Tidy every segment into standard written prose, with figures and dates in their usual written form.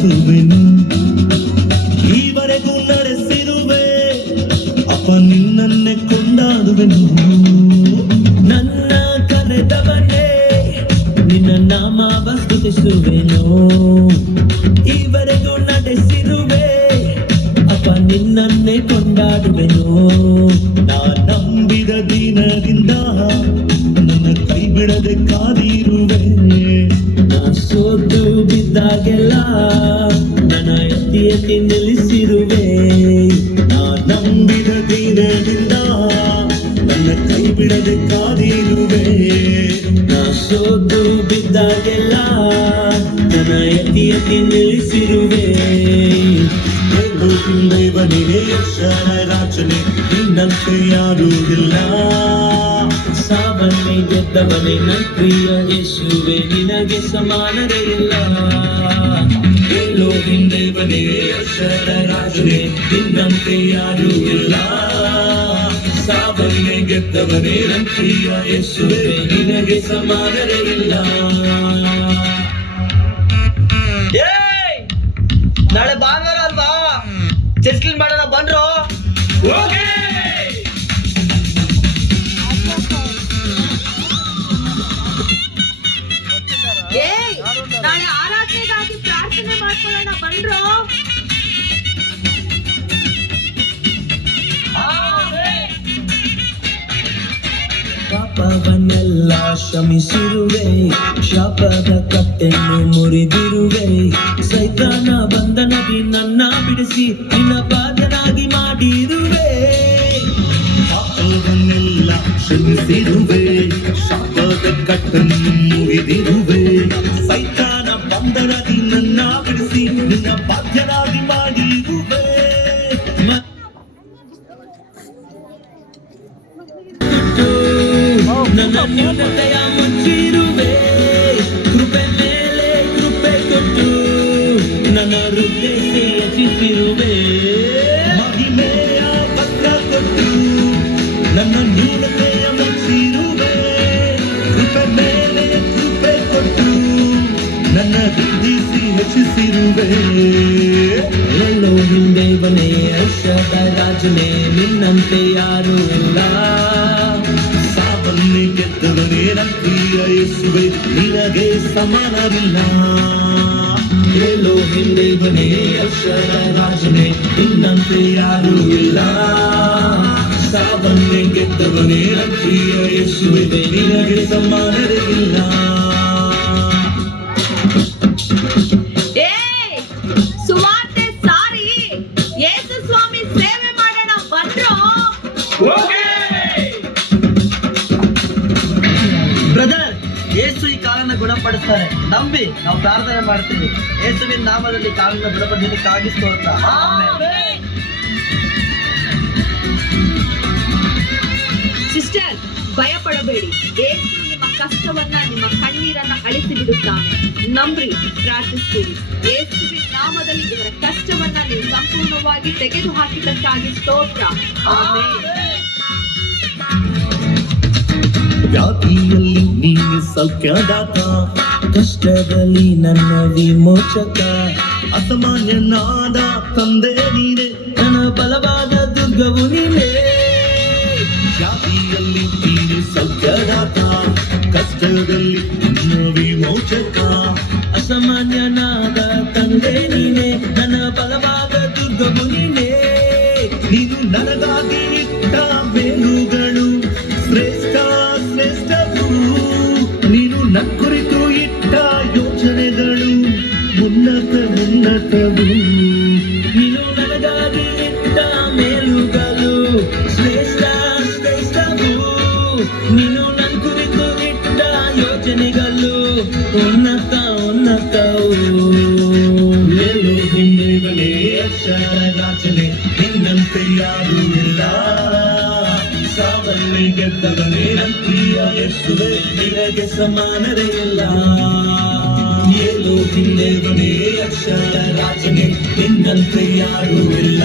ಸ್ತುತಿಸುವೆನು. ಈವರೆಗೂ ನಡೆಸಿರುವೆ ಅಪ್ಪ, ನಿನ್ನನ್ನೇ ಕೊಂಡಾಡುವೆನು. ನನ್ನ ಕರೆದವನೇ ನಿನ್ನ ನಾಮವ ಸ್ತುತಿಸುವೆನು. ಈವರೆಗೂ ನಡೆಸಿರುವೆ ಅಪ್ಪ, ನಿನ್ನನ್ನೇ ಕೊಂಡಾಡುವೆನು. ನಾ ನಂಬಿದ ದಿನದಿಂದ ನನ್ನ ಕೈ ಬಿಡದೆ ಕಾದಿರುವೆ. ನಾ ಸೋತು ಬಿದ್ದಾಗೆಲ್ಲ ನನ್ನ ಎತ್ತಿ ಎತ್ತಿ ನಿಲ್ಲಿಸಿರುವೆ. ನಾ ನಂಬಿದ ದಿನದಿಂದ ನನ್ನ ಕೈ ಬಿಡದೆ ಕಾದಿರುವೆ. ನಾ ಸೋತು ಬಿದ್ದಾಗೆಲ್ಲ ನನ್ನ ಎತ್ತಿ ಎತ್ತಿ ನಿಲ್ಲಿಸಿರುವೆ. ದೇವನೇ ಅಕ್ಷರ ರಾಜನೇ, ನಿನ್ನಂತೆ ಯಾರೂ ಇಲ್ಲ. ಸಾವನ್ನೇ ಗೆದ್ದವನೇ ನನ್ನ ಪ್ರಿಯ ಯೇಸುವೆ, ನಿನಗೆ ಸಮಾನರೇ ಇಲ್ಲ. ಎಲೋಹಿಂ ದೇವನೇ ಅಕ್ಷರ ರಾಜನೇ, ನಿನ್ನಂತೆ ಯಾರೂ ಇಲ್ಲ. ಸಾವನ್ನೇ ಗೆದ್ದವನೇ ನನ್ನ ಪ್ರಿಯ ಯೇಸುವೆ, ನಿನಗೆ ಸಮಾನರೇ ಇಲ್ಲ. ನಾಳೆ ಭಾನುವಾರ ಅಲ್ವಾ, ಚರ್ಚ್ ಕ್ಲೀನ್ ಮಾಡೋಣ ಬಂದ್ರು. ನಾಳೆ ಆರಾಧನೆಗಾಗಿ ಪ್ರಾರ್ಥನೆ ಮಾಡ್ಕೊಳ್ಳೋಣ ಬಂದ್ರು. ಪಾಪವನ್ನೆಲ್ಲ ಕ್ಷಮಿಸಿರುವೆ, ಶಾಪದ ಕಟ್ಟೆಯನ್ನು ಮುರಿದಿರುವೆ. ಸೈತಾನ ಬಂಧನದಿ ನನ್ನ ಬಿಡಿಸಿ ನಿನ್ನ ಪಾದನಾಗಿ ಮಾಡಿರುವೆ. ಪಾಪವನ್ನೆಲ್ಲ ಕ್ಷಮಿಸಿರುವೆ, ಶಾಪದ ಕಟ್ಟನ್ನು ಮುರಿದಿರುವೆ. ಸೈತಾನ ಬಂಧನದಿ ನನ್ನ ಬಿಡಿಸಿ ನಿನ್ನ ಪಾದ್ಯನಾಗಿ ಮಾಡಿರುವೆ. ನನ್ನ ನ್ಯೂನತೆಯ ಮುಚ್ಚಿರುವೆ, ಕೃಪೆ ಮೇಲೆ ಕೃಪೆ ಕೊಟ್ಟು ನನ್ನ ಹೃದಯಕ್ಕೆ ಹೆಚ್ಚಿಸಿರುವೆ. ಮಹಿಮೆಯ ಪತ್ರ ಕೊಟ್ಟು ನನ್ನ ನ್ಯೂನತೆಯ ಮುಚ್ಚಿರುವೆ, ಕೃಪೆ ಮೇಲೆ ಕೃಪೆ ಕೊಟ್ಟು ನನ್ನ ಹೃದಯಿಸಿ ಹೆಚ್ಚಿಸಿರುವೆ. ಎಲೋಹಿಂ ದೇವನೇ ಅಕ್ಷರ ರಾಜನೇ, ನಿನ್ನಂತೆ ಯಾರೂ ಇಲ್ಲ. ಸಾವನ್ನೇ ಗೆದ್ದವನೇ ನನ್ನ ಪ್ರಿಯ ಯೇಸುವೆ, ನಿನಗೆ ಸಮಾನರಿಲ್ಲ. ಎಲೋಹಿಂ ದೇವನೇ ಅಕ್ಷರ ರಾಜನೇ, ನಿನ್ನಂತೆ ಯಾರೂ ಇಲ್ಲ. ಸಾವನ್ನೇ ಗೆದ್ದವನೇ ನನ್ನ ಪ್ರಿಯ ಯೇಸುವೆ, ನಿನಗೆ ಸಮಾನರೇ ಇಲ್ಲ. ಸುವಾರ್ತೆ ಸಾರಿ ಯೇಸು ಸ್ವಾಮಿ ಸೇವೆ ಮಾಡೋಣ ಬಂದ್ರು. ಬ್ರದರ್, ಯೇಸು ಈ ಕಾಲನ್ನ ಗುಣಪಡಿಸ್ತಾರೆ. ನಂಬಿ ನಾವು ಪ್ರಾರ್ಥನೆ ಮಾಡ್ತೀವಿ. ಯೇಸುವಿನ ನಾಮದಲ್ಲಿ ಕಾಲನ್ನ ಗುಣಪಡಿಸಲಿಕ್ಕಾಗಿ ಸ್ತೋತ್ರ. ಸಿಸ್ಟರ್, ಭಯ ಪಡಬೇಡಿ. ಯೇಸು ನಿಮ್ಮ ಕಷ್ಟವನ್ನ, ನಿಮ್ಮ ಕಣ್ಣೀರನ್ನ ಅಳಿಸಿ ಬಿಡುತ್ತಾನೆ. ನಂಬ್ರಿ, ಪ್ರಾರ್ಥಿಸ್ತೀರಿ. ಯೇಸುವಿನ ನಾಮದಲ್ಲಿ ಇವರ ಕಷ್ಟವನ್ನ ನೀವು ಸಂಪೂರ್ಣವಾಗಿ ತೆಗೆದು ಹಾಕಿದ್ದಕ್ಕಾಗಿ ಸ್ತೋತ್ರ. ಆಮೆನ್. ವ್ಯಾಧಿಯಲ್ಲಿ ನೀನು ಸೌಖ್ಯದಾತ, ಕಷ್ಟದಲ್ಲಿ ನನ್ನ ವಿಮೋಚಕ. ಅಸಾಮಾನ್ಯನಾದ ತಂದೆ ನೀನೆ, ನನ್ನ ಬಲವಾದ ದುರ್ಗವು ನೀನೆ. ವ್ಯಾಧಿಯಲ್ಲಿ ನೀನು ಸೌಖ್ಯದಾತ, ಕಷ್ಟದಲ್ಲಿ ನನ್ನ ವಿಮೋಚಕ. ಅಸಾಮಾನ್ಯನಾದ ತಂದೆ ನೀನೆ, ನನ್ನ ಬಲವಾದ ದುರ್ಗವು ನೀನೆ. ನೀನು ನನಗಾಗಿ ಇಟ್ಟ ಬೇರುಗಳು ಶ್ರೇಷ್ಠ ಶ್ರೇಷ್ಠವು. ನೀನು ನನ್ನ ಕುರಿತು ಇಟ್ಟ ಯೋಚನೆಗಳು ಉನ್ನತ ಉನ್ನತವು. ನೀನು ನನಗಾಗಿ ಇಟ್ಟ ಮೇಲುಗಳು ಶ್ರೇಷ್ಠ ಶ್ರೇಷ್ಠವು. ನೀನು ನನ್ನ ಕುರಿತು ಇಟ್ಟ ಯೋಚನೆಗಳು ಉನ್ನತ ಉನ್ನತವು. ಎಲೋಹಿಂ ದೇವನೇ ಅಕ್ಷರ ರಾಜನೇ, ನಿನ್ನಂತೆ ಯಾರೂ ಇಲ್ಲ. ಸಾವನ್ನೇ ಗೆದ್ದವನೇ ನನ್ನ ಪ್ರಿಯ ಯೇಸುವೆ, ನಿನಗೆ ಸಮಾನರೇ ಇಲ್ಲ. ಎಲೋಹಿಂ ದೇವನೇ ಅಕ್ಷರ ರಾಜನೇ, ನಿನ್ನಂತೆ ಯಾರೂ ಇಲ್ಲ.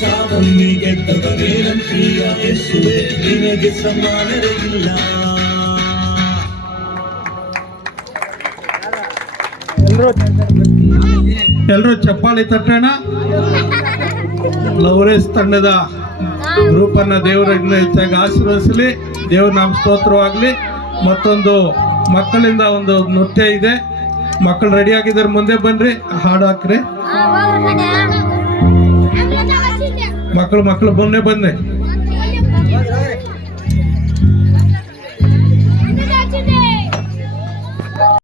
ಸಾವನ್ನೇ ಗೆದ್ದವನೇ ನನ್ನ ಪ್ರಿಯ ಯೇಸುವೆ, ನಿನಗೆ ಸಮಾನರೇ ಇಲ್ಲ. ಎಲ್ಲರೂ ಚಪ್ಪಾಳಿ ತಟ್ಟೋಣ. ಲವರೇಸ್ ತಂಡದ ಗ್ರೂಪನ್ನ ದೇವರು ಇನ್ನೂ ಹೆಚ್ಚಾಗಿ ಆಶೀರ್ವದಿಸಲಿ. ದೇವ್ರ ನಾಮ ಸ್ತೋತ್ರವಾಗಲಿ. ಮತ್ತೊಂದು ಮಕ್ಕಳಿಂದ ಒಂದು ನೃತ್ಯ ಇದೆ. ಮಕ್ಕಳು ರೆಡಿ ಆಗಿದ್ದಾರೆ, ಮುಂದೆ ಬನ್ರಿ, ಹಾಡು ಹಾಕ್ರಿ. ಮಕ್ಕಳು ಮುಂದೆ ಬನ್ನಿ.